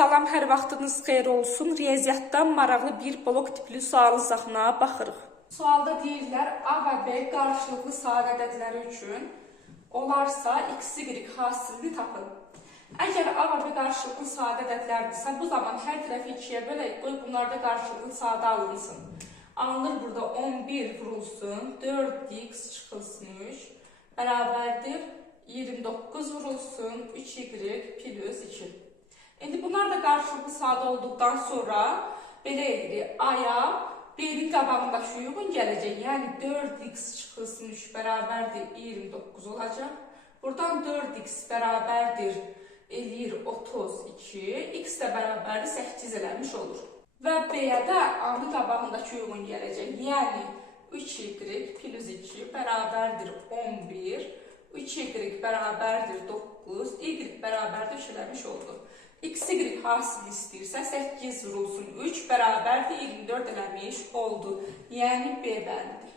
Salam, hər vaxtınız xeyir olsun. Riyaziyyatdan maraqlı bir blok tipli sualınızına baxırıq. Sualda deyirlər, A və B qarşılıqlı sadə ədədləri üçün olarsa x, y hasilini tapın. Əgər A və B qarşılıqlı sadə ədədlərdirsə, bu zaman hər tərəfi 2-yə bölək, qoy bunlarda qarşılıqlı sadə alınsın. Alınır burada 11 vurulsun, 4x çıxılsın 3, bərabərdir 29 vurulsun, 3y plus 2. İndi bunlar da qarşılıqlı sadə olduqdan sonra belə edirik. A-ya B-nin qabağındakı uyğun gələcək. Yəni 4x çıxılsın 3 bərabərdir 29 olacaq. Buradan 4x bərabərdir eləyir 32. X də bərabərdir 8 eləmiş olur. Və B-yə də A-nın qabağındakı uyğun gələcək. Yəni 3y plus 2 bərabərdir 11. 3y bərabərdir 9. Y bərabərdir 3 eləmiş oldu. X, Y hasil istəyirsə 8 vurulsun 3 bərabərdir 24 eləmiş oldu. Yəni B bəndidir.